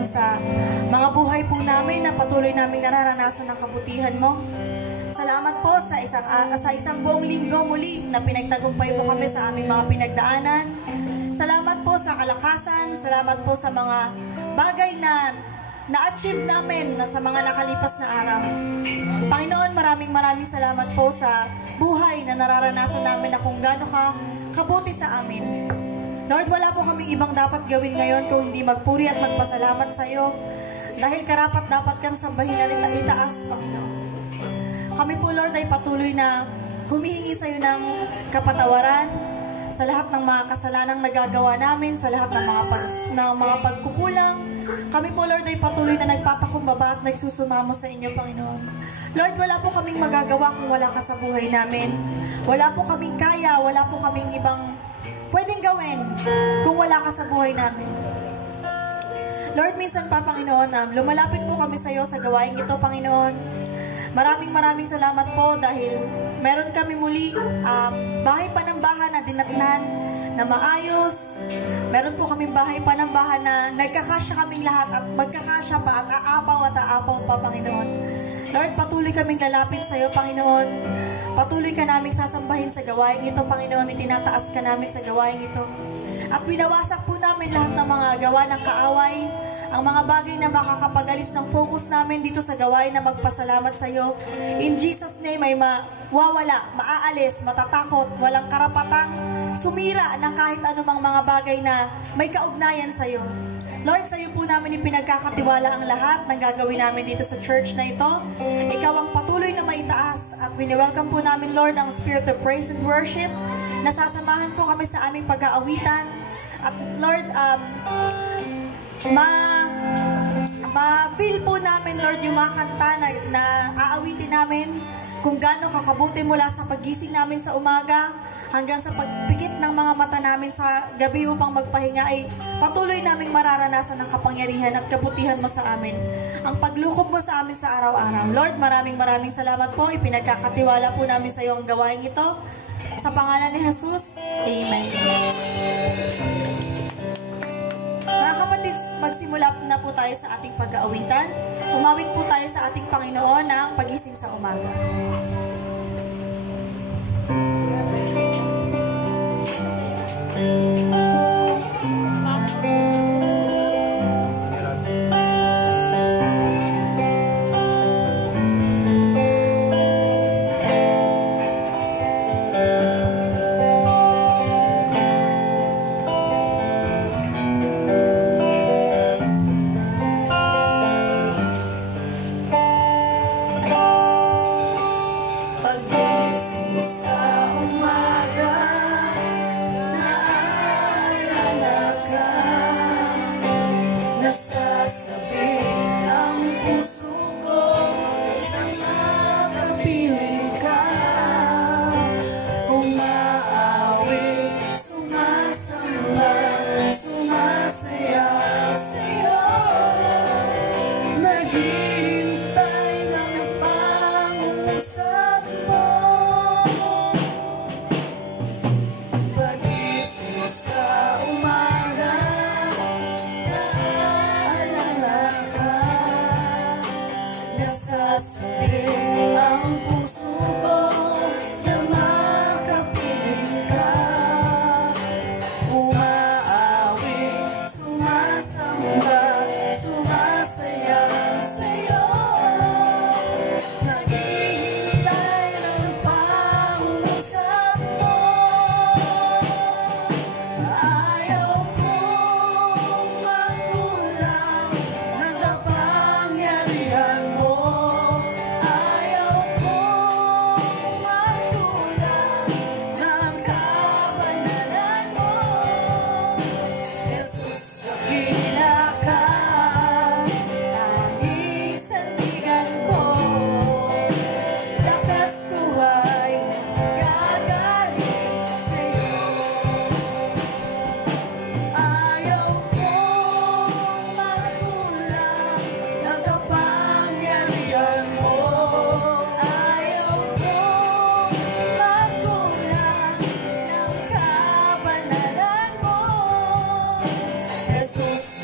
Panginoon, sa mga buhay po namin na patuloy namin nararanasan ng kabutihan mo. Salamat po sa isang buong linggo muli na pinagtagumpay mo kami sa aming mga pinagdaanan. Salamat po sa kalakasan, salamat po sa mga bagay na na-achieve namin na sa mga nakalipas na araw. Panginoon, maraming salamat po sa buhay na nararanasan namin na kung gaano ka kabuti sa amin. Lord, wala po kaming ibang dapat gawin ngayon kung hindi magpuri at magpasalamat sa iyo, dahil karapat dapat kang sambahin at itaas, Panginoon. Kami po, Lord, ay patuloy na humihingi sa iyo ng kapatawaran sa lahat ng mga kasalanang nagagawa namin, sa lahat ng mga pagkukulang. Kami po, Lord, ay patuloy na nagpapakumbaba at nagsusumamo sa inyo, Panginoon. Lord, wala po kaming magagawa kung wala ka sa buhay namin. Wala po kaming kaya, wala po kaming ibang pwedeng gawin kung wala ka sa buhay namin. Lord, minsan pa, Panginoon, lumalapit po kami sa iyo sa gawain ito, Panginoon. Maraming salamat po dahil meron kami muli bahay panambahan na dinatnan na maayos. Meron po kaming bahay panambahan na nagkakasya kaming lahat at magkakasya pa at aapaw pa, Panginoon. Lord, patuloy kaming lalapit sa iyo, Panginoon. Patuloy ka naming sasambahin sa gawain ito, Panginoon. Itinataas ka namin sa gawain ito. At winawasak po namin lahat ng mga gawa ng kaaway, ang mga bagay na makakapagalis ng focus namin dito sa gawain na magpasalamat sa iyo. In Jesus' name ay mawawala, maaalis, matatakot, walang karapatang sumira ng kahit anumang mga bagay na may kaugnayan sa iyo. Lord, sa iyo po namin ipinagkakatiwala ang lahat ng gagawin namin dito sa church na ito. Ikaw ang patuloy na maitaas at wini-welcome po namin, Lord, ang spirit of praise and worship. Nasasamahan po kami sa aming pag-aawitan. At Lord, ma-feel po namin, Lord, yung mga kanta na aawitin namin, kung gaano kakabuti mula sa paggising namin sa umaga hanggang sa pagpikit ng mga mata namin sa gabi upang magpahinga, ay patuloy naming mararanasan ang kapangyarihan at kabutihan mo sa amin. Ang paglukob mo sa amin sa araw-araw. Lord, maraming salamat po. Ipinagkakatiwala po namin sa iyo ang gawain ito. Sa pangalan ni Jesus, Amen. Mga kapatid, magsimula na po tayo sa ating pag-aawitan. Umawit po tayo sa ating Panginoon ng pagising sa umaga.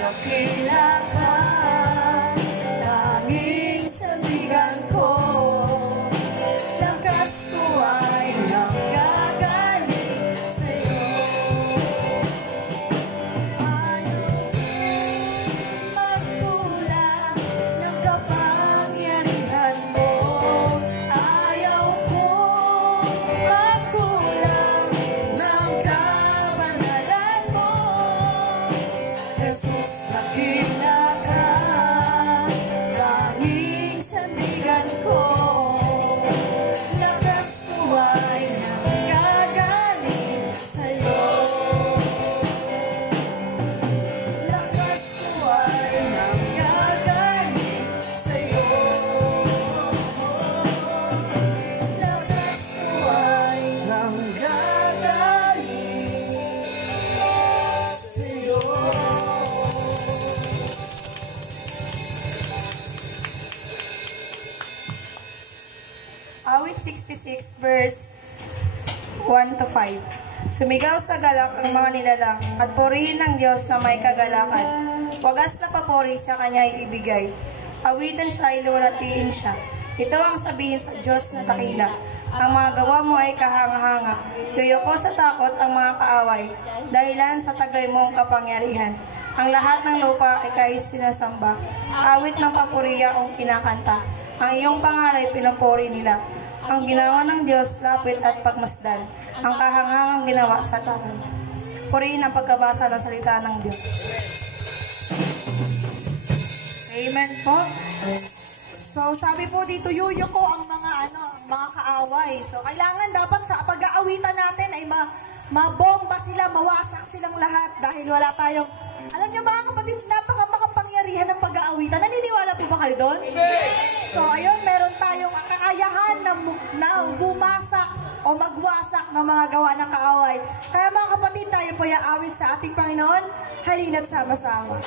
dakila ka. 66 verse 1 to 5. Sumigaw sa galak ang mga nilalang at purihin ng Diyos na may kagalakan. Wagas na papuri sa kanya ibigay. Awitan siya, ilulatiin siya. Ito ang sabihin sa Diyos na dakila. Ang mga gawa mo ay kahanga-hanga. Yuyoko sa takot ang mga kaaway, dahilan sa taglay mong kapangyarihan. Ang lahat ng lupa ay kahit sinasamba. Awit ng papuriya ang kinakanta. Ang iyong pangalay pinupuri nila. Ang ginawa ng Diyos, lapit at pagmasdan. Ang kahanghangang ginawa sa tahan. Purihin ang pagkabasa ng salita ng Diyos. Amen po. So, sabi po dito, yuyuko ang mga kaaway. So, kailangan dapat sa pag-aawitan natin ay mabomba sila, mawasak silang lahat dahil wala tayong, alam niyo mga kapatid, makapangyarihan ng pag-aawitan. Naniniwala po ba kayo doon? So, ayun, meron tayong kakayahan na bumasak o magwasak ng mga gawa ng kaaway. Kaya mga kapatid, tayo po iaawit sa ating Panginoon. Halina't sama-sama.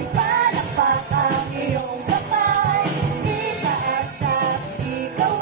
Ipalakpak ang iyong kamay, itaas at ikaw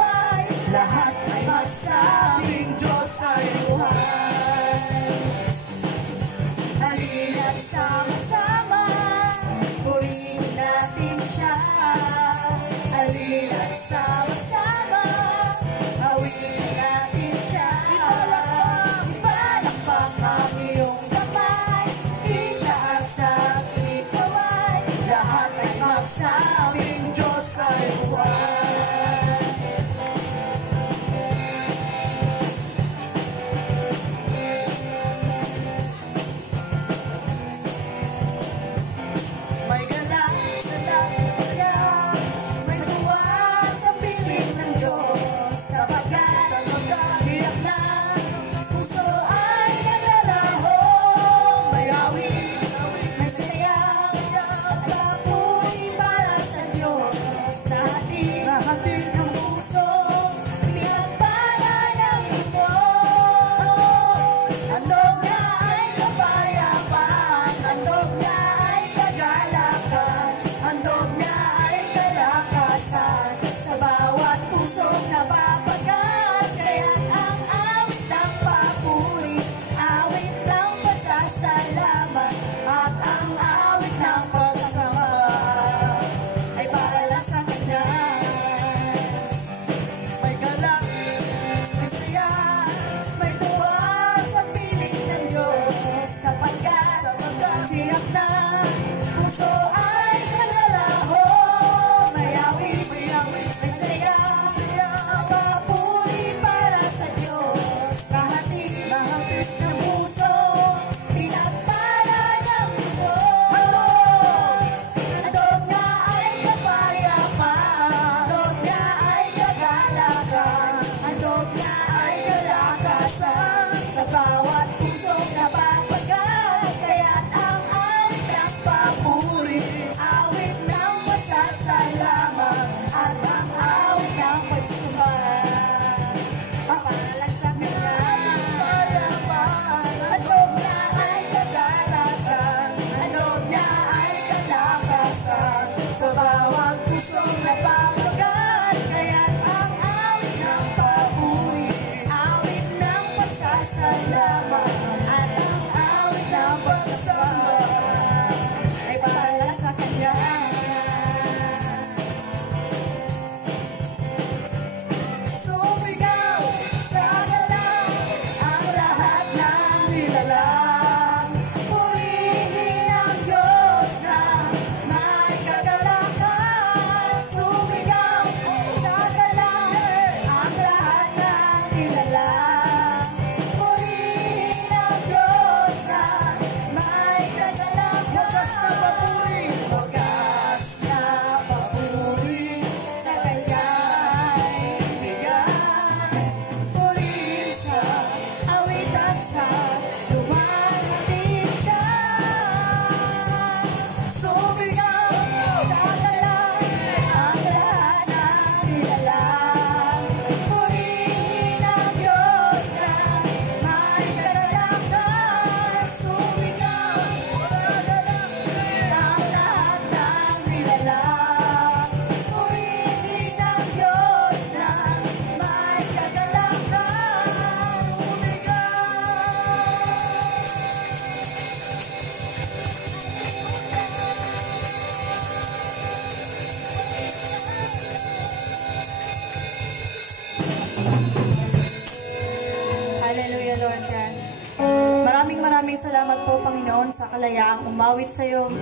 maraming salamat po, Panginoon, sa kalayaang umawit sa iyo.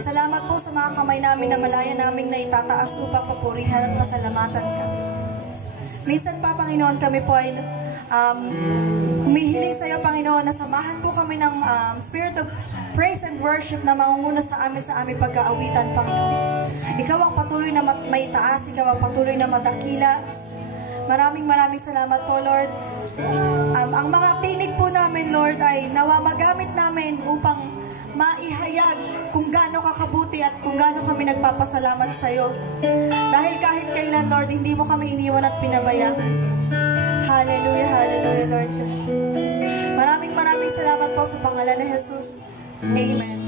Salamat po sa mga kamay namin na malaya naming na itataas upang papurihan at pasalamatan ka. Minsan pa, Panginoon, kami po ay humihiling sa iyo, Panginoon, na samahan po kami ng spirit of praise and worship na mangunguna sa aming pag-aawitan, Panginoon. Ikaw ang patuloy na maitaas, ikaw ang patuloy na madakila. Maraming salamat po, Lord. Ang mga tinig po namin, Lord, ay nawa magamit namin upang maihayag kung gaano kakabuti at kung gaano kami nagpapasalamat sa iyo. Dahil kahit kailan, Lord, hindi mo kami iniwan at pinabayaan. Hallelujah, hallelujah, Lord. Maraming salamat po sa pangalan ni Jesus. Amen.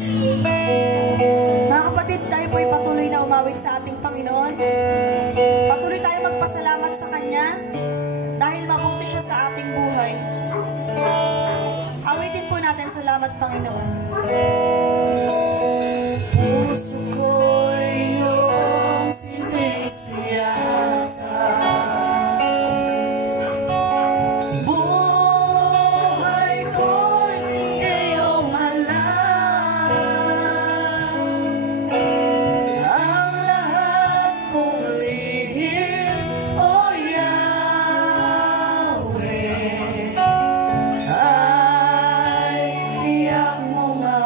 Mga kapatid, tayo po ay patuloy na umawit sa ating Panginoon. Patuloy tayo magpasalamat sa Kanya dahil mabuti siya sa ating buhay. Awitin po natin, salamat Panginoon. Puso ko'y iyong sinisiyasa, buhay ko'y iyong alam, ang lahat kong lihim, O Yahweh, ay tiyak mo nga.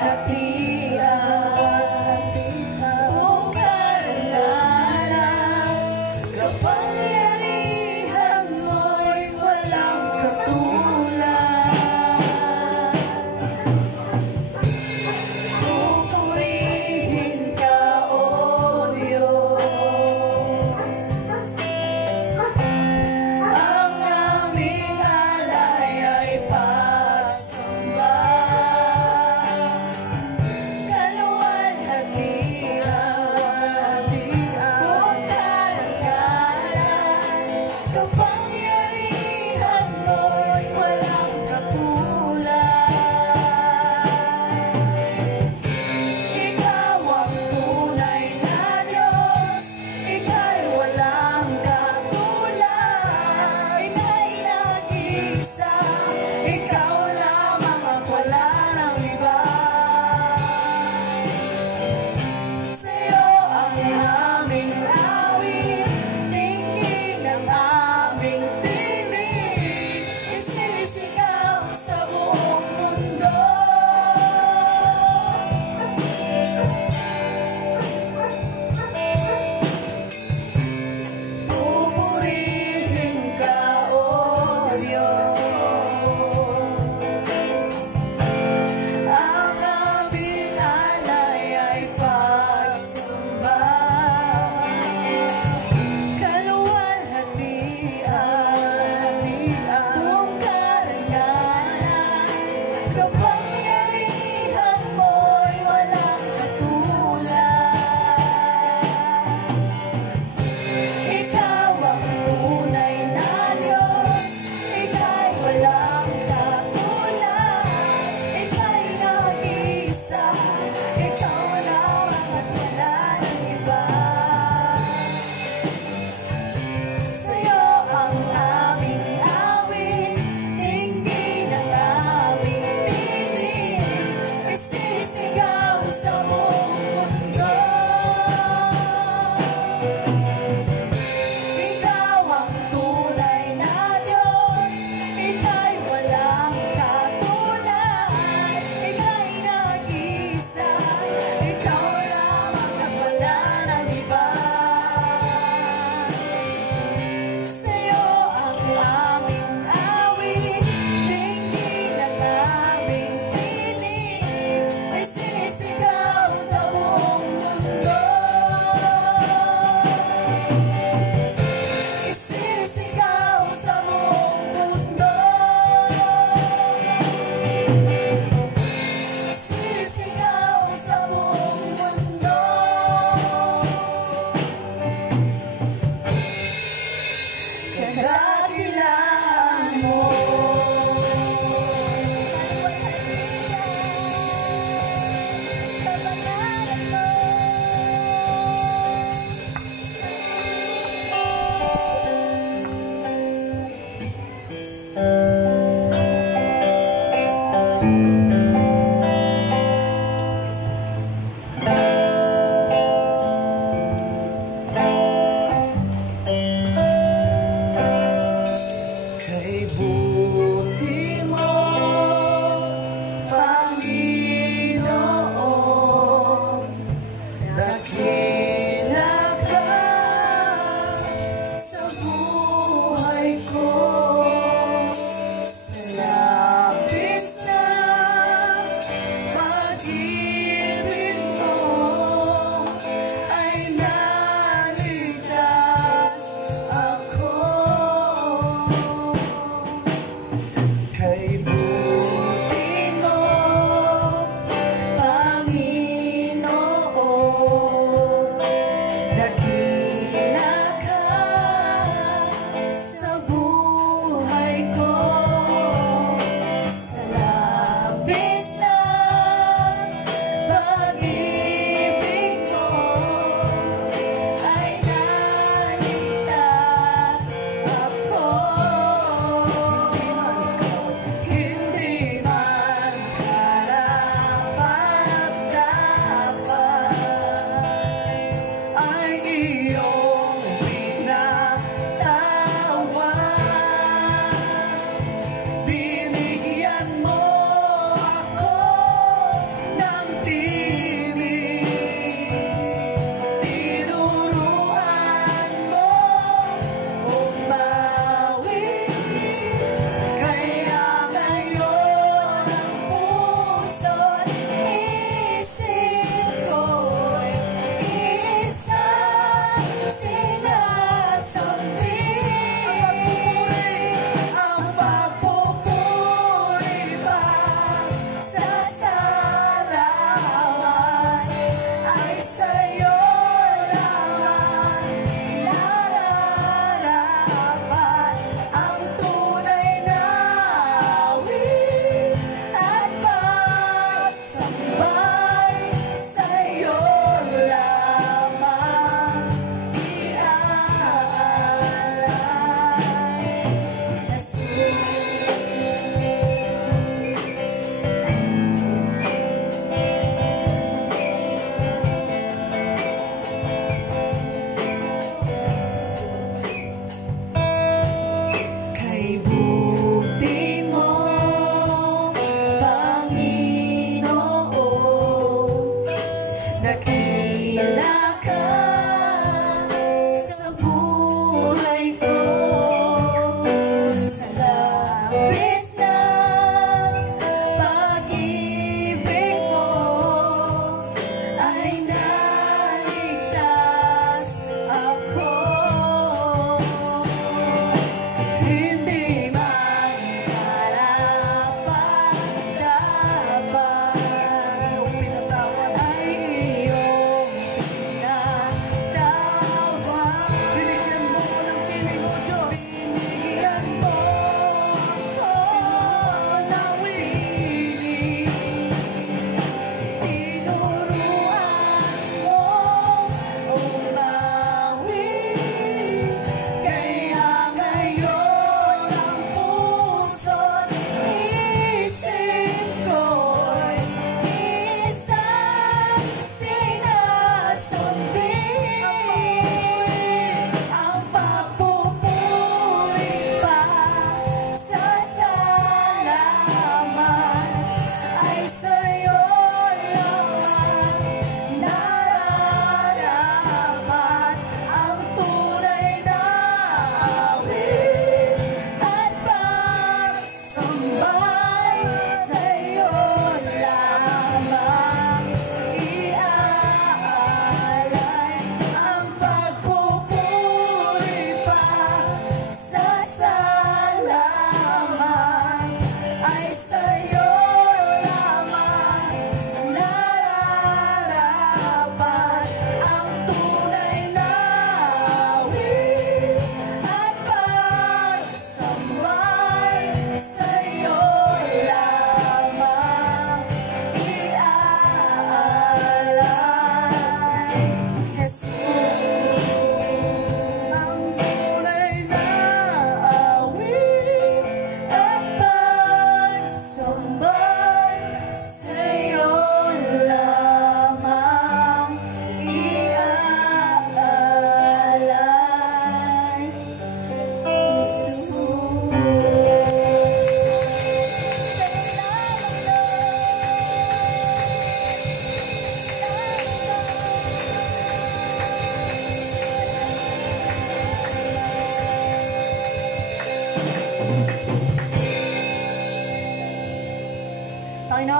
hatian. Buong karangalan, kapangyarihan mo'y walang katulad. Pupurihin ka, O Diyos. Ang aming alay ay pagsamba.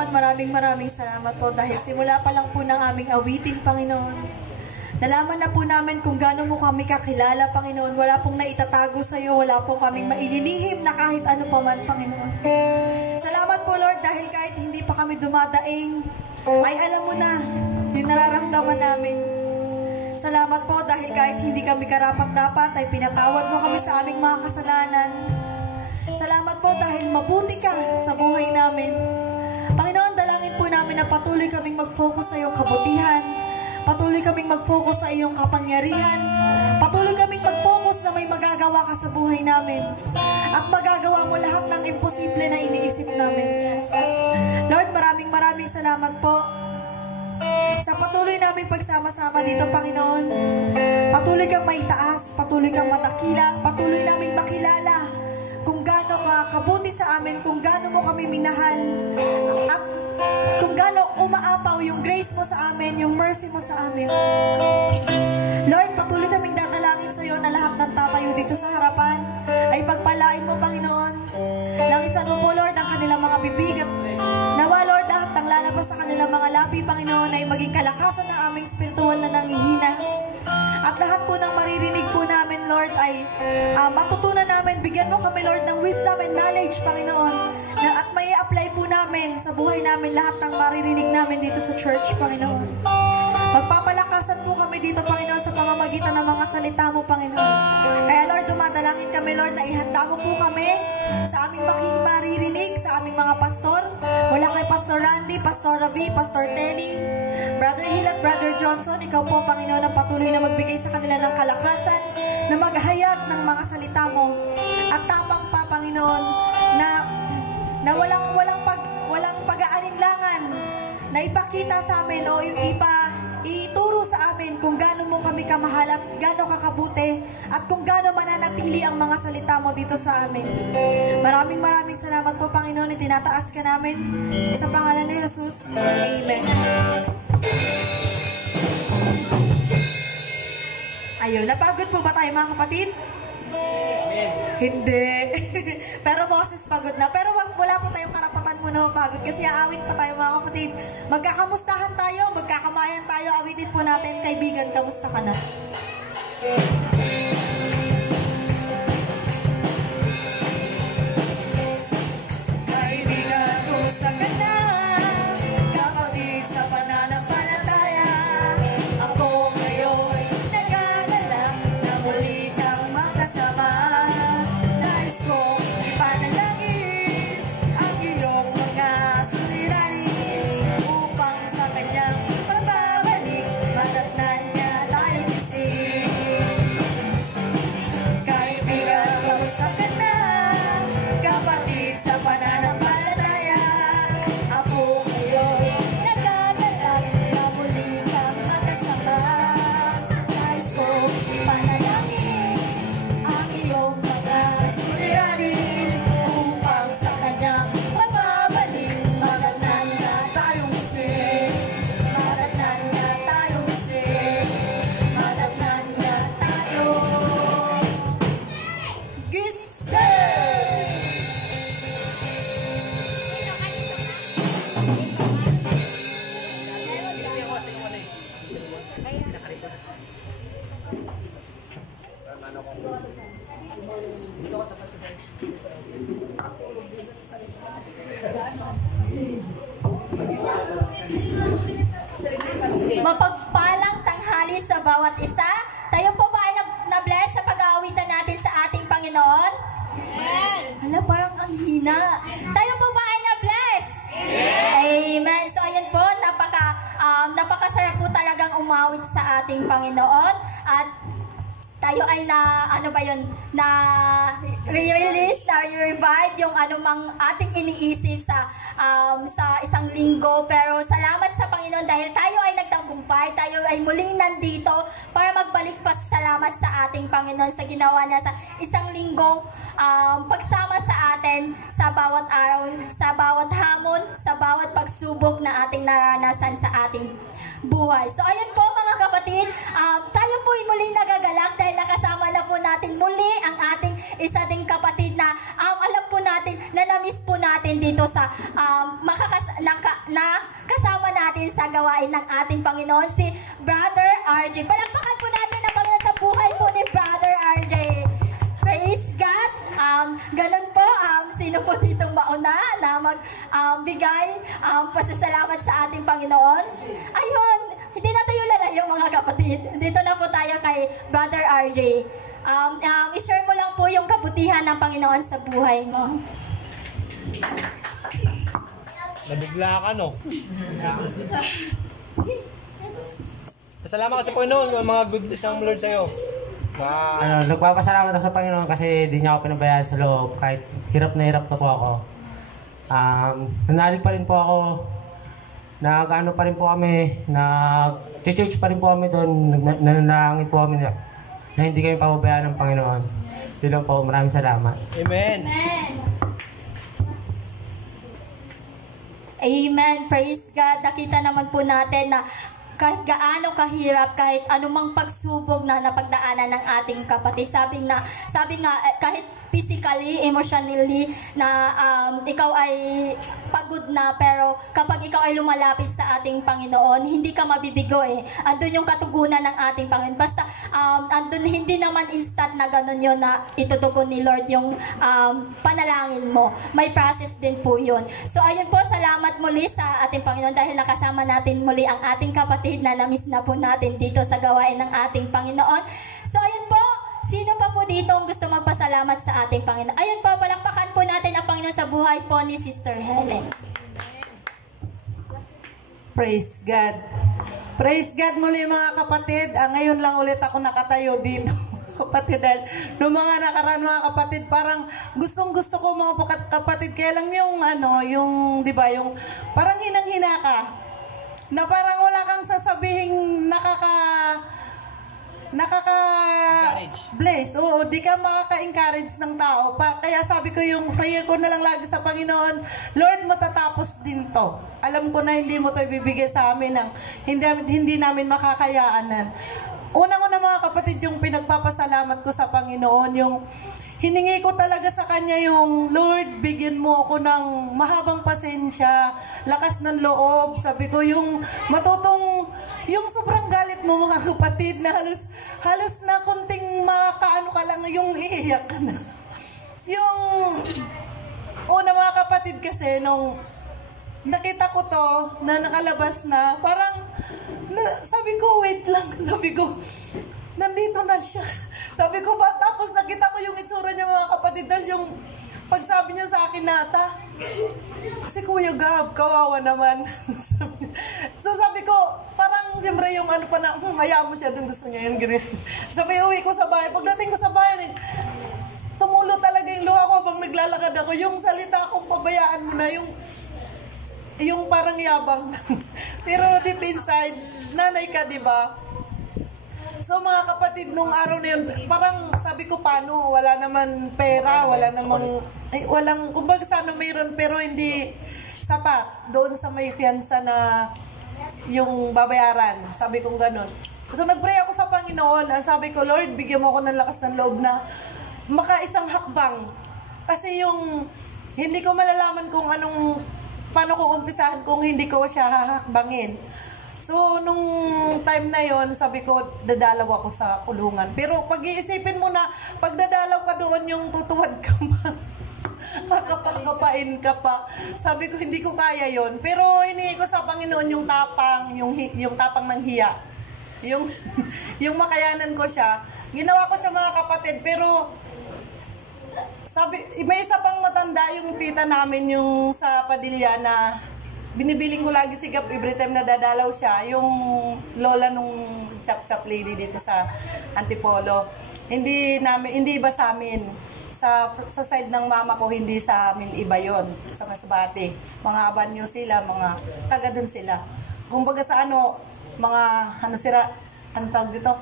Panginoon, maraming salamat po dahil simula pa lang po ng aming awitin, Panginoon. Nalaman na po namin kung gaano mo kami kakilala, Panginoon. Wala pong naitatago sa iyo, wala pong kaming maililihim na kahit ano pa man, Panginoon. Salamat po, Lord, dahil kahit hindi pa kami dumadaing, ay alam mo na yung nararamdaman namin. Salamat po dahil kahit hindi kami karapat-dapat, ay pinatawad mo kami sa aming mga kasalanan. Salamat po dahil mabuti ka sa buhay namin. Panginoon, dalangin po namin na patuloy kaming mag-focus sa iyong kabutihan. Patuloy kaming mag-focus sa iyong kapangyarihan. Patuloy kaming mag-focus na may magagawa ka sa buhay namin. At magagawa mo lahat ng imposible na iniisip namin. Lord, maraming salamat po sa patuloy naming pagsama-sama dito, Panginoon. Patuloy kang maitaas, patuloy kang matakila, patuloy naming makilala kung gaano ka kabuti sa amin, kung gaano mo kami minahal, at kung gaano umaapaw yung grace mo sa amin, yung mercy mo sa amin. Lord, patuloy kaming dadalangin sa iyo na lahat ng tatayo dito sa harapan ay pagpalain mo, Panginoon. Langisan mo po, Lord, ang kanilang mga bibig at nawa, Lord, lahat ng lalabas sa kanilang mga lapi, Panginoon, ay maging kalakasan ng aming spiritual na nangihina. At lahat po ng maririnig po namin, Lord, ay matutunan namin, bigyan mo kami, Lord, ng wisdom and knowledge, Panginoon, at may apply po namin sa buhay namin lahat ng maririnig namin dito sa church, Panginoon. Magpapalakasan po kami dito, Panginoon, sa pamamagitan ng mga salita mo, Panginoon. Kaya, Lord, dumadalangin kami, Lord, na ihanda mo po kami sa aming maririnig, sa aming mga pastor, mula kay Pastor Randy, Pastor Ravi, Pastor Telly, Brother Hill at Brother Johnson. Ikaw po, Panginoon, ang patuloy na magbigay sa kanila ng kalakasan, na maghayag ng mga salita mo, at tapang pa, Panginoon, na walang pag-aalinlangan na ipakita sa amin o ituro sa amin kung gaano mo kami kamahal at gaano kakabuti at kung gaano mananatili ang mga salita mo dito sa amin. Maraming salamat po, Panginoon. Itinataas ka namin sa pangalan ni Jesus. Amen. Ayun, napagod po ba tayo, mga kapatid? Hindi. Pero boses pagod na. Pero wala po tayong karapatan muna mapagod kasi aawit pa tayo, mga kapatid. Magkakamustahan tayo, magkakamayan tayo, awitin po natin. Kaibigan, kamusta ka na? Kaibigan, kamusta ka na? Kapatid sa pananampalataya, ako ngayon nagagalak na muli kang makasama. Nais kong ipanalangin ang iyong mga suliranin upang sa kanyang pagbabalik madatnan niya tayong isip. Kaibigan, kamusta ka na? Kapatid sa pananampalataya, ako ngayon nagagalak na muli kang makasama. Nais kong ipanalangin ang iyong mga suliranin upang sa kanyang pagbabalik madatnan niya tayong isip. Madatnan niya tayong isip. Madatnan niya tayong gising. Mapagpalang tanghali sa bawat isa. Tayo po ba ay na-bless sa pag-aawitan natin sa ating Panginoon? Hala, parang ang hina. Tayo po ba ay na-bless? Amen. So ayun po, napakasarap po talagang umawit sa ating Panginoon. At tayo ay release, na revive yung anumang ating iniisip sa isang linggo. Pero salamat sa Panginoon dahil tayo ay nagtagumpay, tayo ay muling nandito para magbalik pasalamat sa ating Panginoon sa ginawa niya sa isang linggong pagsama sa atin sa bawat araw, sa bawat hamon, sa bawat pagsubok na ating naranasan sa ating buhay. So ayun po, mga kapatid, tayo po ay muling nagagalak dahil nakasama na po natin muli ang ating isa ding kapatid na alam po natin na na-miss po natin dito sa na kasama natin sa gawain ng ating Panginoon, si Brother RJ. Palakpakan po natin ang Panginoon sa buhay po ni Brother RJ. Praise God. Ganun po, sino po ditong mauna na magbigay pasasalamat sa ating Panginoon? Ayun, hindi na tayo lalayo mga kapatid. Dito na po tayo kay Brother RJ. I-share mo lang po yung kabutihan ng Panginoon sa buhay mo. Nabigla ka, no? Salamat ka sa Panginoon, mga good isang Lord sa'yo. Nagpapasalamat ako sa Panginoon kasi di niya ako pinabayaan sa loob. Kahit hirap na po ako. Nanalig pa rin po ako. Nag-ano pa rin po kami. Nag-church pa rin po kami doon. Nanalangin po kami na hindi kami pababayaan ng Panginoon. Yun lang po. Maraming salamat. Amen. Amen. Amen. Praise God. Nakita naman po natin na kahit gaano kahirap, kahit anumang pagsubok na napagdaanan ng ating kapatid. Sabi nga kahit physically, emotionally na ikaw ay pagod na, pero kapag ikaw ay lumalapit sa ating Panginoon, hindi ka mabibigo eh. Andun yung katugunan ng ating Panginoon. Basta andun hindi naman instant na ganun yun na itutugon ni Lord yung panalangin mo. May process din po yun. So ayun po, salamat muli sa ating Panginoon dahil nakasama natin muli ang ating kapatid na namiss na po natin dito sa gawain ng ating Panginoon. So ayun po, sino pa po dito ang gusto magpasalamat sa ating Panginoon? Ayun po, palakpakan po natin ang Panginoon sa buhay po ni Sister Helen. Praise God. Praise God muli mga kapatid. Ngayon lang ulit ako nakatayo dito. Kapatid, dahil noong mga nakaraan mga kapatid, parang gustong-gusto ko mga kapatid, kaya lang yung di ba, yung parang hinang-hina ka, na parang wala kang sasabihing nakaka-bless. Oo, di ka makaka-encourage ng tao. Kaya sabi ko, yung prayer ko na lang lagi sa Panginoon, Lord, matatapos din to. Alam ko na hindi mo to ibibigay sa amin ng hindi namin makakayaanan. Unang-una mga kapatid, yung pinagpapasalamat ko sa Panginoon, yung hiningi ko talaga sa Kanya yung, Lord, bigyan mo ako ng mahabang pasensya, lakas ng loob. Sabi ko, yung yung sobrang galit mo mga kapatid, na halos na kunting makaano ka lang, yung iiyak ka na. Yung una mga kapatid kasi, nung nakita ko to, na nakalabas na, parang, sabi ko, wait lang. Sabi ko, nandito na siya. Sabi ko ba, tapos nakita ko yung itsura niya mga kapatid, yung pagsabi niya sa akin nata, si Kuya Gab, kawawa naman. So sabi ko, parang siyempre yung ano pa na, hayaan mo siya, dun gusto niya yun. Sabi, uwi ko sa bahay. Pagdating ko sa bahay, tumulo talaga yung luha ko habang naglalakad ako. Yung salita kong pabayaan mo na, yung parang yabang. Pero deep inside, nanay ka, di ba? So mga kapatid, nung araw na yun, parang sabi ko, paano? Wala naman pera, kumbaga sana mayroon, pero hindi sapat doon sa may fianza na yung babayaran. Sabi kong ganun. So nagpray ako sa Panginoon, sabi ko, Lord, bigyan mo ako ng lakas ng loob na makaisang hakbang. Kasi yung hindi ko malalaman kung paano ko umpisahan kung hindi ko siya hahakbangin. So, nung time na yon, sabi ko, dadalaw ako sa kulungan. Pero pag-iisipin mo na, pag dadalaw ka doon, yung tutuwad ka makapagkapain ka pa. Sabi ko, hindi ko kaya yon. Pero hinihingi ko sa Panginoon yung tapang, yung tapang ng hiya. Yung makayanan ko siya. Ginawa ko siya mga kapatid, pero may isa pang matanda yung tita namin yung sa Padilla na binibiling ko lagi si Gap every time na dadalaw siya, yung lola nung chap-chap lady dito sa Antipolo. Hindi iba sa amin. Sa side ng mama ko, hindi sa amin iba yon, sa Masbate. Mga Abanyo sila, mga taga dun sila. Kumbaga sa tawag dito?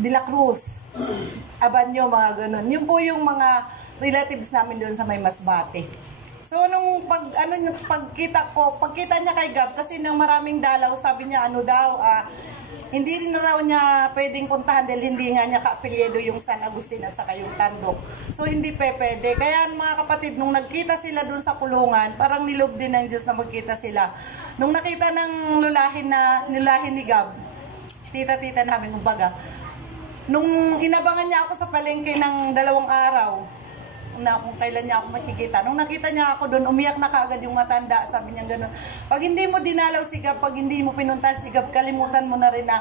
De La Cruz, Abanyo, mga ganun. Yun po yung mga relatives namin doon sa may Masbate. So, nung pagkita niya kay Gab, kasi nang maraming dalaw, sabi niya, hindi rin raw niya pwedeng puntahan dahil hindi nga niya ka-apelyedo yung San Agustin at saka yung Tandok. So hindi pwede. Kaya mga kapatid, nung nagkita sila dun sa kulungan, parang nilob din ng Diyos na magkita sila. Nung nakita ng lulahin ni Gab, tita-tita namin kumbaga, nung inabangan niya ako sa palengke ng 2 araw, na kung kailan niya ako makikita. Nung nakita niya ako doon, umiyak na kaagad yung matanda. Sabi niya gano'n, pag hindi mo dinalaw si Gab, pag hindi mo pinuntahan si Gab, kalimutan mo na rin na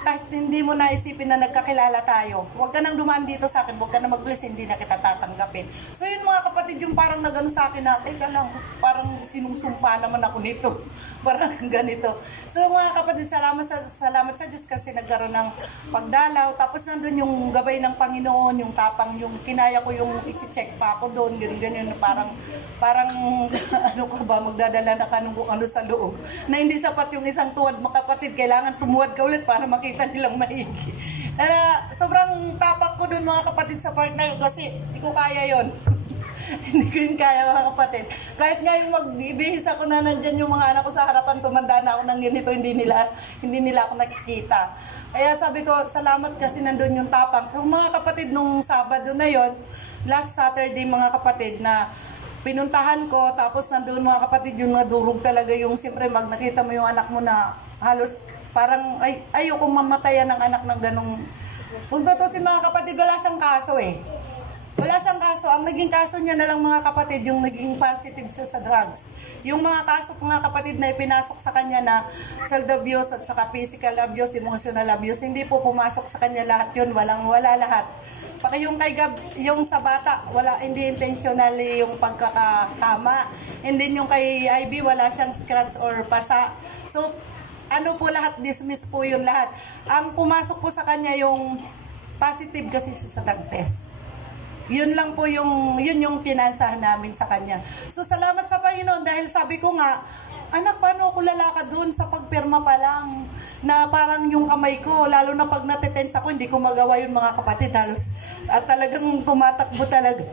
kahit hindi mo naisipin na nagkakilala tayo, huwag ka nang dumaan dito sa akin, huwag ka na mag-bless, hindi na kita tatanggapin. So yun mga kapatid, yung parang nagano sa akin na, teka lang, parang sinusumpa naman ako nito. Parang ganito. So mga kapatid, salamat sa Diyos kasi nagkaroon ng pagdalaw. Tapos nandun yung gabay ng Panginoon, yung tapang, yung kinaya ko yung i-check pa ako doon, ganyan, parang ano ka ba, magdadala na ka kung ano sa loob. Na hindi sapat yung isang tuwad, mga kapatid, kailangan tumuwad ka ulit para makita nilang maigi. Kaya sobrang tapak ko dun mga kapatid sa part na yun kasi hindi ko kaya yon. Hindi ko yun kaya mga kapatid. Kahit nga yung mag-ibihis ako na nandyan yung mga anak ko sa harapan, tumanda na ako ng ganito, hindi nila ako nakikita. Kaya sabi ko, salamat kasi nandun yung tapang. Kung mga kapatid, nung Sabado na yon, last Saturday mga kapatid, na pinuntahan ko, tapos nandun mga kapatid, yung nadurog talaga yung siyempre nakita mo yung anak mo na halos parang ayoko mamatayan ng anak ng ganong. Kung tutusin mga kapatid, wala siyang kaso eh. Wala siyang kaso. Ang naging kaso niya na lang mga kapatid, yung naging positive siya sa drugs. Yung mga kaso mga kapatid na ipinasok sa kanya na child abuse at saka physical abuse, emotional abuse, hindi po pumasok sa kanya lahat yun. Wala lahat. Paka yung kay Gab, yung sa bata, hindi intentionally yung pagkakatama. And then yung kay IB, wala siyang scratch or pasa. So, ano po lahat, dismiss po yun lahat. Ang pumasok po sa kanya yung positive kasi sa drug test. Yun lang po yun yung pinansahan namin sa kanya. So, salamat sa Panginoon dahil sabi ko nga, anak, paano ako lalakad doon sa pagpirma pa lang? Na parang yung kamay ko, lalo na pag natitense ako, hindi ko magawa yun mga kapatid, halos. At talagang tumatakbo talaga.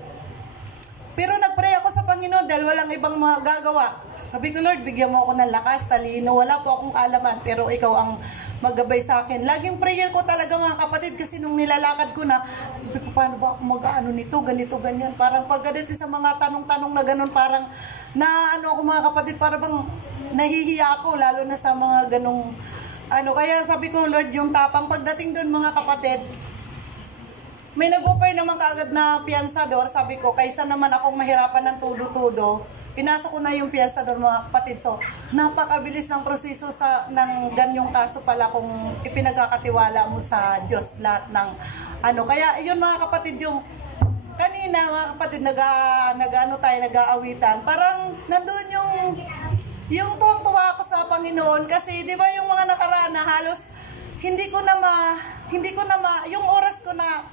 Pero nagpray ako sa Panginoon dahil walang ibang magagawa. Sabi ko, Lord, bigyan mo ako ng lakas, talino, wala po akong kaalaman, pero ikaw ang maggabay sa akin. Laging prayer ko talaga mga kapatid, kasi nung nilalakad ko na, sabi ko, paano ba ako mag-ano nito, ganito, ganyan. Parang pagkadito sa mga tanong-tanong na ganun, parang na ano ako mga kapatid, parang bang nahihiya ako, lalo na sa mga ganong kaya sabi ko, Lord, yung tapang pagdating doon mga kapatid, may nag-offer naman kaagad na piyansador. Sabi ko, kaysa naman akong mahirapan ng tudo-tudo, pinasok ko na yung piyansador mga kapatid. So, napakabilis ng proseso ng ganyong kaso pala kung ipinagkakatiwala mo sa Diyos lahat ng Kaya yun mga kapatid, yung kanina mga kapatid, nag-aawitan. Parang nandun yung tuwang-tuwa ako sa Panginoon kasi 'di ba yung mga nakaraan na halos hindi ko na yung oras ko na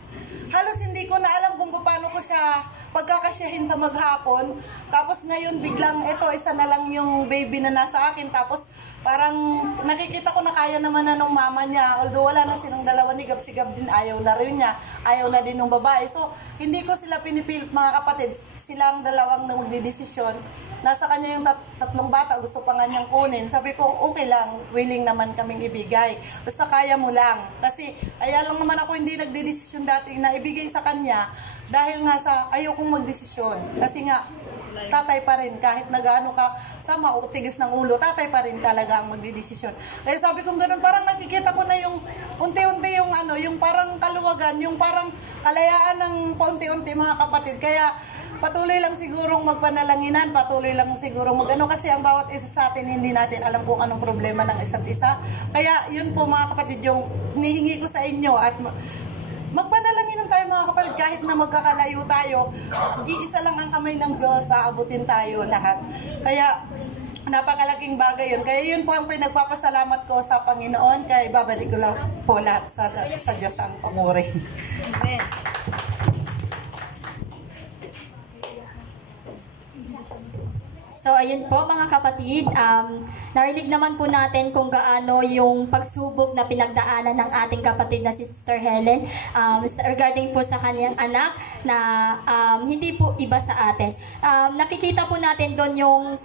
halos hindi ko na alam kung paano ko siya pagkakasyahin sa maghapon. Tapos ngayon biglang isa na lang yung baby na nasa akin. Tapos parang nakikita ko na kaya naman na nung mama niya. Although wala na silang dalawa ni Gab, si Gab din ayaw na rin niya. Ayaw na din ng babae. So hindi ko sila pinipilit mga kapatid. Silang dalawang na magdidesisyon. Nasa kanya yung tatlong bata, gusto pa nga niyang kunin. Sabi ko, okay lang, willing naman kaming ibigay. Basta kaya mo lang. Kasi, kaya lang naman ako hindi nagdidesisyon dati na ibigay sa kanya dahil nga sa ayokong magdesisyon. Kasi nga, tatay pa rin. Kahit nag-ano ka sama o tigis ng ulo, tatay pa rin talaga ang magdidesisyon. Kaya sabi kong ganun, parang nakikita ko na yung unti-unti yung parang kaluwagan, yung parang kalayaan ng paunti-unti mga kapatid. Kaya, patuloy lang sigurong magpanalanginan, patuloy lang sigurong kasi ang bawat isa sa atin hindi natin alam kung anong problema ng isa't isa. Kaya yun po mga kapatid yung nihingi ko sa inyo at magpanalanginan tayo mga kapatid kahit na magkakalayo tayo. Iisa lang ang kamay ng Diyos, aabutin tayo lahat. Kaya napakalaking bagay yun. Kaya yun po ang pinagpapasalamat ko sa Panginoon. Kaya babalik ko lang po lahat sa Diyos ang pamuri. Amen. So, ayun po mga kapatid, narinig naman po natin kung gaano yung pagsubok na pinagdaanan ng ating kapatid na si Sister Helen regarding po sa kanyang anak na hindi po iba sa atin. Nakikita po natin doon yung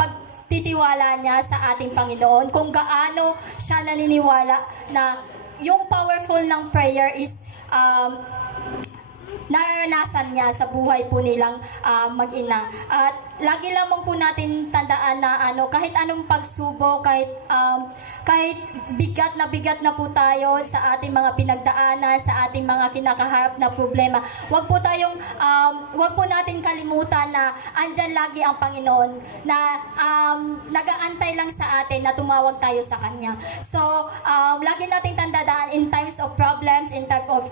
titiwala niya sa ating Panginoon, kung gaano siya naniniwala na yung powerful ng prayer is nararanasan niya sa buhay po nilang mag-ina. At lagi lamang po natin tandaan na kahit anong pagsubok, kahit bigat na po tayo sa ating mga pinagdaanan, sa ating mga kinakaharap na problema, wag po natin kalimutan na andyan lagi ang Panginoon na nag-aantay lang sa atin na tumawag tayo sa Kanya. So, lagi natin tandaan in times of problems, in times of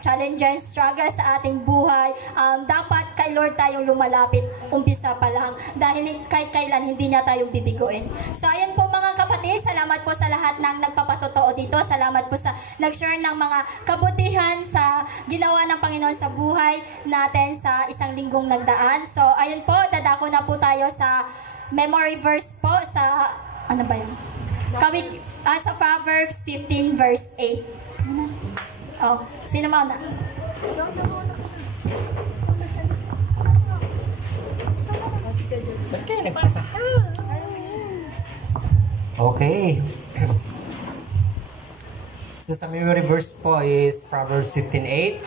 challenges, struggles sa ating buhay, dapat kay Lord tayong lumalapit, umpisa pa lang, dahil kahit kailan hindi niya tayong bibiguin. So ayun po mga kapatid, salamat po sa lahat ng nagpapatotoo dito, salamat po sa nag-share ng mga kabutihan sa ginawa ng Panginoon sa buhay natin sa isang linggong nagdaan. So ayun po, dadako na po tayo sa memory verse po sa, ano ba yun? Sa Proverbs 15 verse 8. Oh, sino mauna? Ba't kayo nagpasa? Okay. So sa memory verse po is Proverbs 15:8.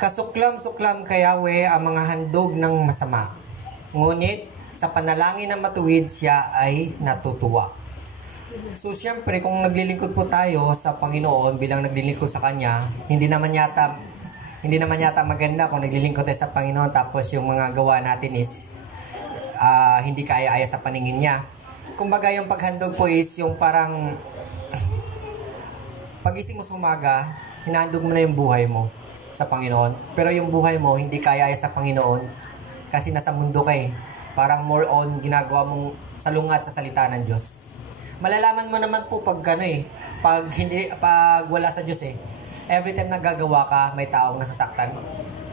Kasuklam-suklam kay Yahweh ang mga handog ng masama. Ngunit sa panalangin ng matuwid siya ay natutuwa. So siyempre kung naglilingkod po tayo sa Panginoon bilang naglilingkod sa Kanya, hindi naman yata maganda kung naglilingkod tayo sa Panginoon tapos yung mga gawa natin is hindi kaya-aya sa paningin niya. Kumbaga yung paghandog po is yung parang pagising mo sa umaga, hinahandog mo na yung buhay mo sa Panginoon. Pero yung buhay mo hindi kaya-aya sa Panginoon kasi nasa mundo ka eh. Parang more on ginagawa mong salungat sa salita ng Diyos. Malalaman mo naman po pag wala sa Diyos eh. Every time na gagawa ka, may taong nasasaktan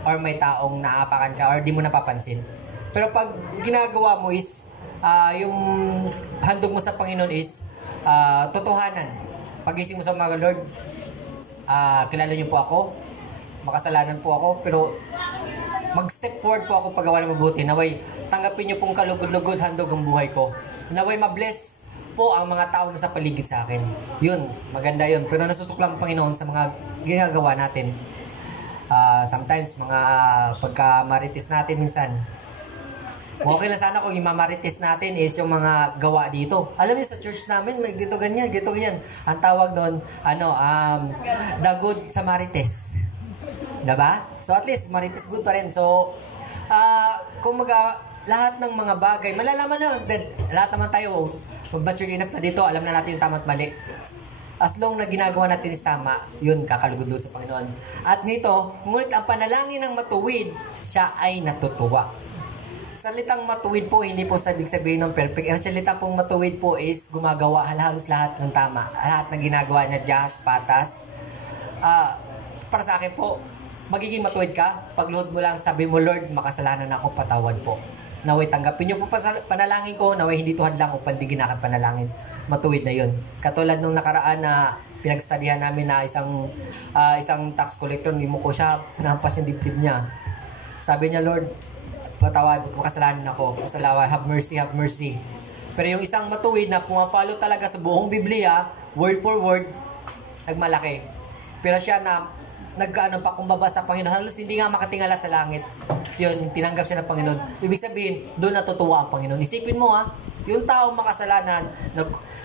or may taong naapakan ka or di mo napapansin. Pero pag ginagawa mo is yung handog mo sa Panginoon is totohanan. Pagising mo sa mga Lord, kilala niyo po ako, makasalanan po ako, pero mag-step forward po ako paggawa ng mabuti. Naway, tanggapin niyo pong kalugod-lugod handog ang buhay ko. Naway, mabless po ang mga tao na sa paligid sa akin. Yun, maganda yun. Pero nasusuklang Panginoon sa mga ginagawa natin. Sometimes, mga pagka-marites natin minsan, okay lang sana kung yung mamarites natin is yung mga gawa dito. Alam niyo, sa church namin, may gito ganyan. Ang tawag doon, the good Samarites. Diba? So at least, marites good pa rin. So, kung lahat ng mga bagay, malalaman na, lahat naman tayo, mag-mature enough na dito, alam na natin yung tama at mali. As long na ginagawa natin is tama, yun, kakalugod sa Panginoon. At nito, ngunit ang panalangin ng matuwid, siya ay natutuwa. Salitang matuwid po, hindi po sabig sabihin ng perfect. Ang salita pong matuwid po is gumagawa halos lahat ng tama. Lahat na ginagawa niya, just, patas. Para sa akin po, magiging matuwid ka, pagluhod mo lang, sabi mo, Lord, makasalanan ako, patawad po. Naway tanggapin niyo po panalangin ko, naway hindi tuhad lang o pandigin aking panalangin. Matuwid na yun. Katulad nung nakaraan na pinagstudihan namin na isang tax collector, hindi mo ko siya, nampas yung dibdib niya. Sabi niya, Lord, patawad, makasalanan ako, masalawa, have mercy. Pero yung isang matuwid na pumapalo talaga sa buong Biblia, word for word, nagmalaki. Pero siya na nagkaano pa kumbaba sa Panginoon, halos hindi nga makatingala sa langit. Yun, tinanggap siya ng Panginoon. Ibig sabihin, doon natutuwa ang Panginoon. Isipin mo yung taong makasalanan,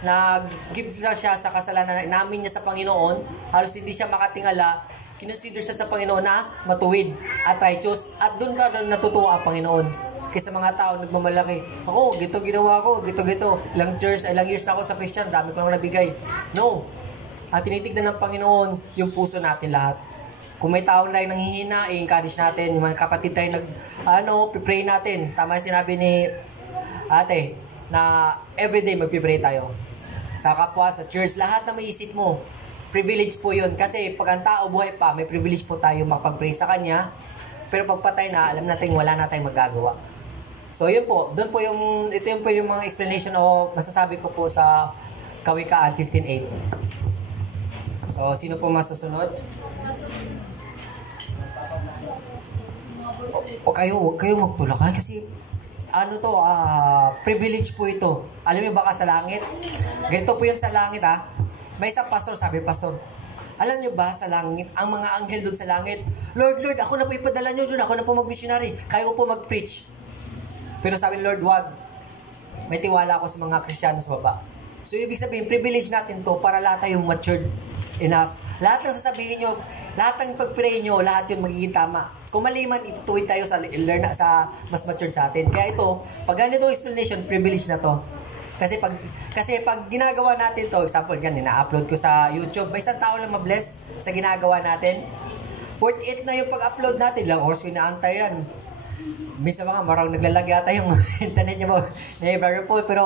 nag-give siya sa kasalanan, inamin niya sa Panginoon, halos hindi siya makatingala, kinonsider siya sa Panginoon na matuwid at righteous, at doon ka natutuwa ang Panginoon. Kaysa mga tao nagmamalaki, ako, gito ginawa ko, gito. Ilang years ako sa Christian, dami ko nang nabigay. No. At tinitignan ng Panginoon yung puso natin lahat. Kung may tao lang nanghihina, i-encourage natin. Yung mga kapatid tayo pipray natin. Tama yung sinabi ni ate, na everyday magpipray tayo. Sa kapwa, sa church, lahat na maisip mo. Privilege po yun. Kasi pag ang tao buhay pa, may privilege po tayo makapag-pray sa Kanya. Pero pag patay na, alam natin wala na tayong magagawa. So yun po, ito yung mga explanation o masasabi ko po sa Kawikaan 15:8. So, sino po masusunod? O kayo magtulakan kasi privilege po ito. Alam niyo baka sa langit? Ganito po yan sa langit May isang pastor, sabi pastor, alam niyo ba sa langit, ang mga anghel doon sa langit, Lord, ako na po ipadala niyo doon, ako na po mag-missionary, kaya ko po mag-preach. Pero sabi ni Lord, wag. May tiwala ako sa mga Kristiyano sa baba. So, ibig sabihin, privilege natin to para lahat tayong matured enough. Lahat ng sasabihin nyo, lahat ng pag-pray nyo, lahat yung magiging tama. Kung mali man, itutuwid tayo sa mas matured sa atin. Kaya ito, pag ganito explanation, privilege na to. Kasi pag ginagawa natin to, example, yan, na-upload ko sa YouTube, may isang tao lang ma-bless sa ginagawa natin. Worth it na yung pag-upload natin. Lang oras ko inaantay yan. Minsan mga marang naglalag yata yung internet niya mo na Brother Paul, pero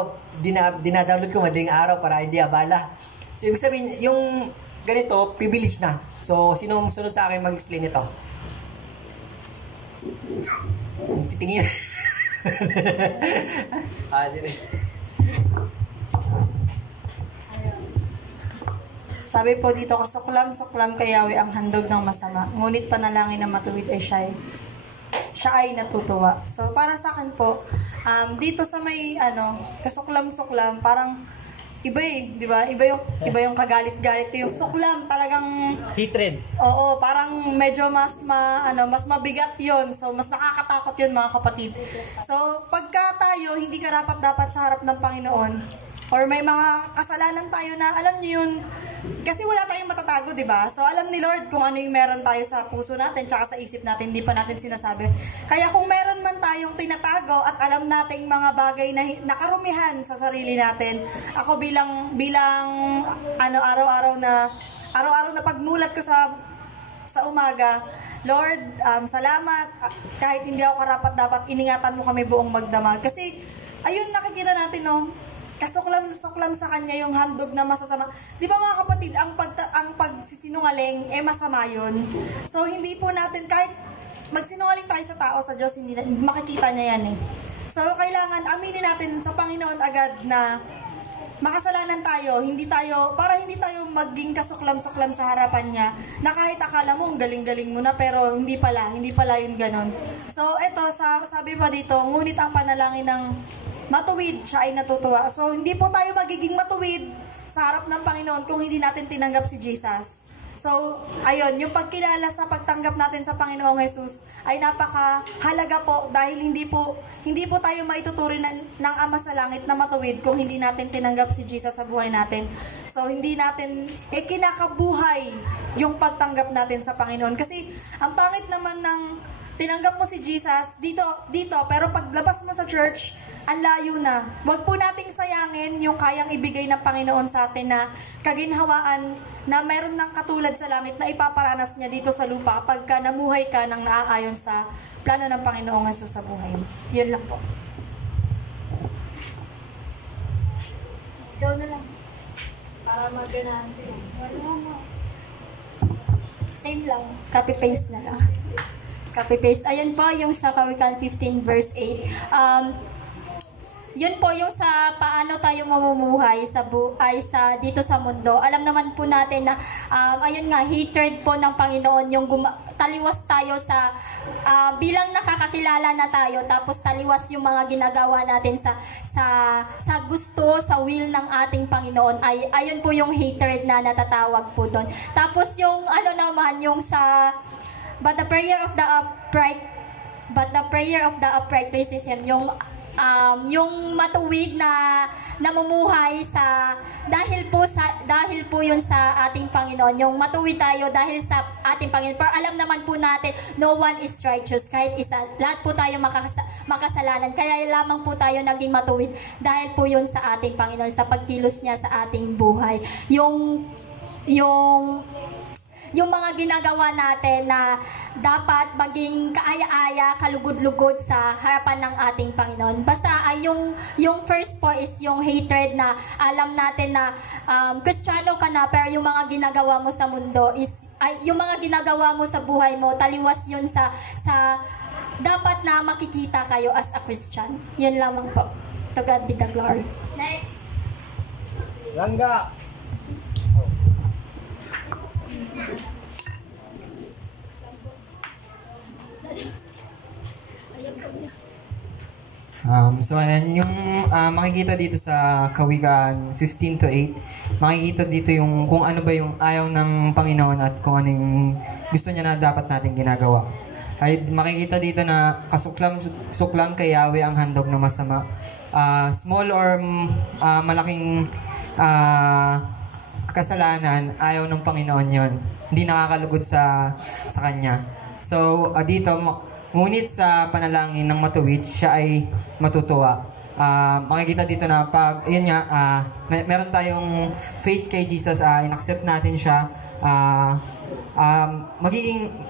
dinadownload ko madaling araw para hindi abala. So, ibig sabihin, yung ganito, privilege na. So, sino sunod sa akin mag-explain ito? Titingin. Sige. Sabi po dito, kasuklam-suklam kay Yahweh ang handog ng masama, ngunit panalangin ng matuwid ay siya ay natutuwa. So, para sa akin po, dito sa may, kasuklam-suklam, parang iba di ba? Iba yung kagalit-galit, yung suklam, talagang Hatred. oo, parang medyo mas mabigat 'yon. So, mas nakakatakot 'yon, mga kapatid. So, pagka tayo hindi dapat sa harap ng Panginoon, or may mga kasalanan tayo na alam niyo 'yun, kasi wala tayong matatago, di ba? So, alam ni Lord kung ano yung meron tayo sa puso natin tsaka sa isip natin, hindi pa natin sinasabi. Kaya kung meron man tayong tinatago at alam nating mga bagay na nakarumihan sa sarili natin, ako bilang araw-araw na pagmulat ko sa umaga, Lord, salamat, kahit hindi ako karapat-dapat, iningatan mo kami buong magdamag. Kasi, ayun, nakikita natin, no? Kasuklam-suklam sa kanya yung handog na masasama. Di ba mga kapatid, ang pagsisinungaling, masama yun. So, hindi po natin, kahit magsinungaling tayo sa tao, sa Diyos, hindi makikita niya yan So, kailangan aminin natin sa Panginoon agad na makasalanan tayo, para hindi tayo maging kasuklam-suklam sa harapan niya, na kahit akala mo, galing-galing mo na, pero hindi pala yun ganon. So, eto, sabi pa dito, ngunit ang panalangin ng matuwid, siya ay natutuwa. So, hindi po tayo magiging matuwid sa harap ng Panginoon kung hindi natin tinanggap si Jesus. So, ayun, yung pagkilala sa pagtanggap natin sa Panginoong Jesus ay napakahalaga po dahil hindi po tayo maituturing ng Ama sa Langit na matuwid kung hindi natin tinanggap si Jesus sa buhay natin. So, hindi natin kinakabuhay yung pagtanggap natin sa Panginoon. Kasi, ang pangit naman ng tinanggap mo si Jesus dito, pero paglabas mo sa church, ang layo na. Huwag po nating sayangin yung kayang ibigay ng Panginoon sa atin na kaginhawaan na meron ng katulad sa langit na ipaparanas niya dito sa lupa kapag namuhay ka ng naaayon sa plano ng Panginoong Jesus sa buhay mo. Yun lang po. Ikaw na lang. Para maganahan sila. Same lang. Copy-paste na lang. Copy-paste. Ayun po yung sa Kawikaan 15 verse 8. Yun po yung sa paano tayo mamumuhay dito sa mundo. Alam naman po natin na ayun nga, hatred po ng Panginoon yung taliwas tayo sa bilang nakakakilala na tayo, tapos taliwas yung mga ginagawa natin sa gusto, sa will ng ating Panginoon. Ayun po yung hatred na natatawag po doon. Tapos yung yung sa but the prayer of the upright praises Him, yung matuwid na namumuhay dahil po yun sa ating Panginoon, yung matuwid tayo dahil sa ating Panginoon. Pero alam naman po natin, no one is righteous, kahit isa, lahat po tayo makasalanan, kaya lamang po tayo naging matuwid dahil po yun sa ating Panginoon, sa pagkilos niya sa ating buhay. Yung mga ginagawa natin na dapat maging kaaya-aya, kalugod-lugod sa harapan ng ating Panginoon. Basta yung first po is yung hatred na alam natin na Kristiyano ka na, pero yung mga ginagawa mo sa mundo yung mga ginagawa mo sa buhay mo, taliwas yun sa dapat na makikita kayo as a Christian. Yun lamang po. To God be the glory. Next. Langga. So ayan, yung makikita dito sa Kawikaan 15 to 8, makikita dito yung kung ano ba yung ayaw ng Panginoon at kung ano yung gusto niya na dapat natin ginagawa. Ay makikita dito na suklam kay Yahweh ang handog na masama. Small or malaking kasalanan, ayaw ng Panginoon yon. Hindi nakakalugod sa Kanya. So dito, ngunit sa panalangin ng matuwid, siya ay matutuwa. Makikita dito na pag, yun nga, meron tayong faith kay Jesus, in-accept natin siya,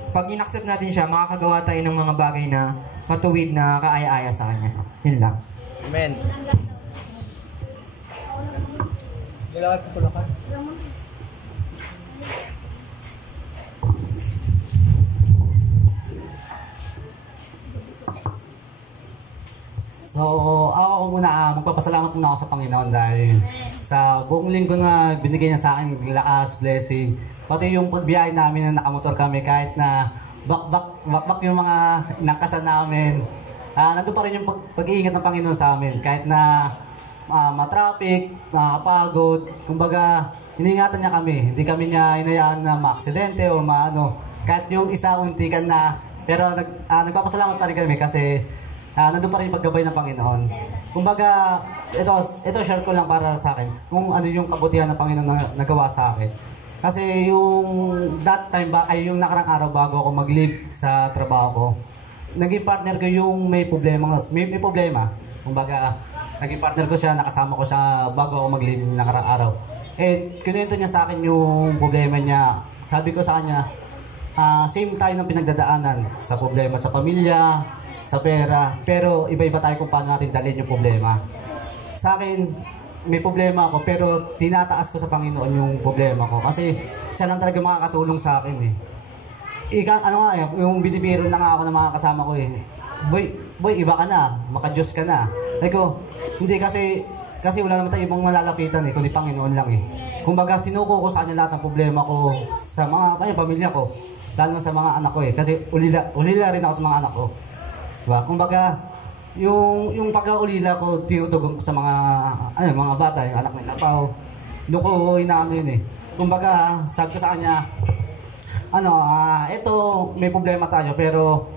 pag in-accept natin siya, makakagawa tayo ng mga bagay na matuwid na kaaya-aya sa Kanya. Yun lang. Amen. Kailangan ito pula ka? So, ako muna, magpapasalamat muna ako sa Panginoon dahil sa buong linggo na binigay niya sa akin lakas, blessing. Pati yung pagbiyahe namin na nakamotor kami kahit na bakbak yung mga inangkasan namin. Nandun pa rin yung pag-iingat ng Panginoon sa amin. Kahit na matraffic, nakakapagod, kumbaga, iniingatan niya kami. Hindi kami niya inayaan na ma-aksidente o maano. Kahit yung isa untikan na, pero nagpapasalamat pa rin kami kasi nandun pa rin yung paggabay ng Panginoon. Kumbaga, ito share ko lang para sa akin, kung ano yung kabutihan ng Panginoon na nagawa sa akin. Kasi yung that time, yung nakarang araw bago ako mag-leave sa trabaho ko, naging partner ko yung may problema. Kumbaga, naging partner ko siya, nakasama ko siya bago ako mag-leave nakarang araw. Kinuwento niya sa akin yung problema niya. Sabi ko sa kanya, same tayo ng pinagdadaanan sa problema sa pamilya, sa pera, pero iba-iba tayo kung paano natin dalhin yung problema. Sa akin, may problema ako, pero tinataas ko sa Panginoon yung problema ko kasi siya lang talaga makakatulong sa akin eh. Yung binibiro na nga ako ng mga kasama ko eh. Boy, iba ka na, maka-Diyos ka na. Like hindi kasi wala naman tayo ibang malalapitan eh, kundi Panginoon lang eh. Kumbaga, sinuko ko sa kanya lahat ng problema ko sa mga pamilya ko, lalo na sa mga anak ko eh. Kasi ulila rin ako sa mga anak ko. Diba? Kumbaga, yung pagkaulila ko, tinutugon ko sa mga bata, yung anak ng Napaw. Doon ko inaano yun eh. Kumbaga, sabi ko sa kanya, ito, may problema tayo, pero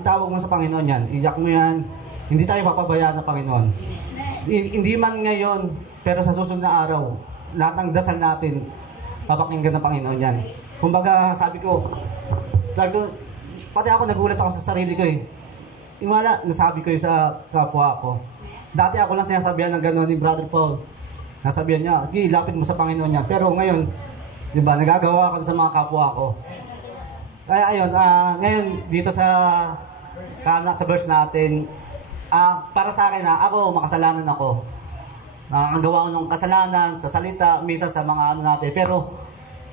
itawag mo sa Panginoon yan, iyak mo yan, hindi tayo papabayaan ng Panginoon. Hindi man ngayon, pero sa susunod na araw, lahat ng dasal natin, papakinggan ng Panginoon yan. Kumbaga, sabi ko, pati ako nagulat ako sa sarili ko eh. Wala, nasabi ko yun sa kapwa ko. Dati ako lang sinasabihan ng gano'n ni Brother Paul. Nasabihan niya, ilapit mo sa Panginoon niya. Pero ngayon, di ba, nagagawa ko sa mga kapwa ko. Kaya ayun, ngayon dito sa verse natin, para sa akin ako, makasalanan ako. Ang gawa ko ng kasalanan, sa salita, minsan sa mga natin. Pero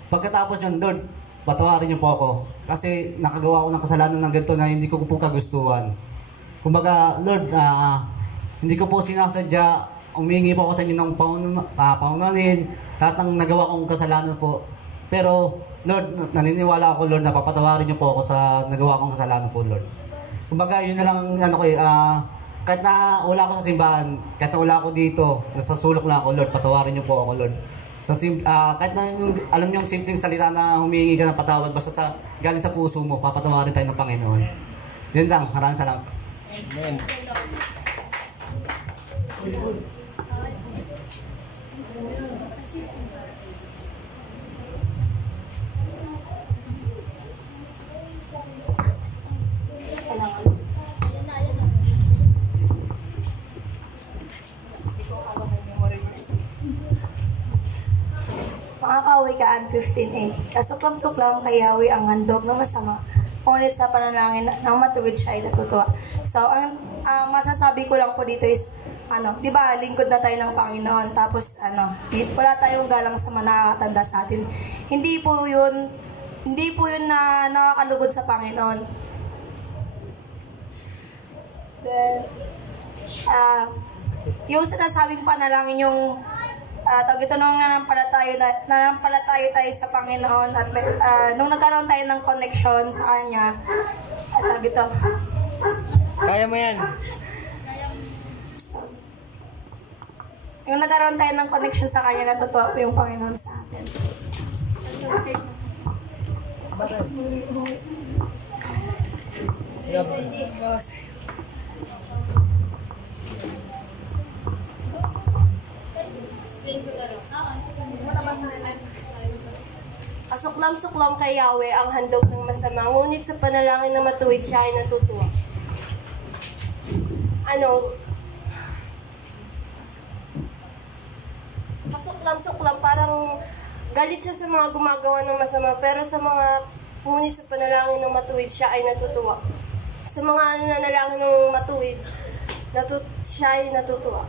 pagkatapos yun, Lord, patawarin niyo po ako. Kasi nakagawa ko ng kasalanan ng ganito na hindi ko po kagustuhan. Kumbaga, Lord, hindi ko po sinasadya, umingi po ako sa inyo ng paunanin, lahat ng nagawa kong kasalanan po. Pero, Lord, naniniwala ako, Lord, na papatawarin niyo po ako sa nagawa kong kasalanan po, Lord. Kumbaga, yun na lang, kahit na wala ako sa simbahan, kahit na wala ako dito, nasa sulok lang ako, Lord, patawarin niyo po ako, Lord. Kahit na alam niyo yung simpleng salita na humingi ka ng patawad, basta galing sa puso mo, papatawarin tayo ng Panginoon. Yun lang, maraming salamat. Amen. Mga Kawikaan 15:8. Kasuklam-suklam kay Yahweh ang handog ng masama, ngunit sa panalangin ng matuwid siya ay natutuwa. So, ang masasabi ko lang po dito is, di ba, lingkod na tayo ng Panginoon, tapos, wala tayong galang sa mga nakakatanda sa atin. Hindi po yun na nakakalugod sa Panginoon. Then, yung sinasabing panalangin yung ito nung nanampalataya tayo sa Panginoon at nung nagkaroon tayo ng connection sa Kanya, ito. Kaya mo yan. Yung nagkaroon tayo ng connection sa kanya, natutuwa po yung Panginoon sa atin. Kasuklam-suklam kay Yahweh ang handog ng masama, ngunit sa panalangin ng matuwid siya ay natutuwa. Kasuklam-suklam, parang galit siya sa mga gumagawa ng masama, pero ngunit sa panalangin ng matuwid siya ay natutuwa. Sa mga nanalangin ng matuwid, siya ay natutuwa.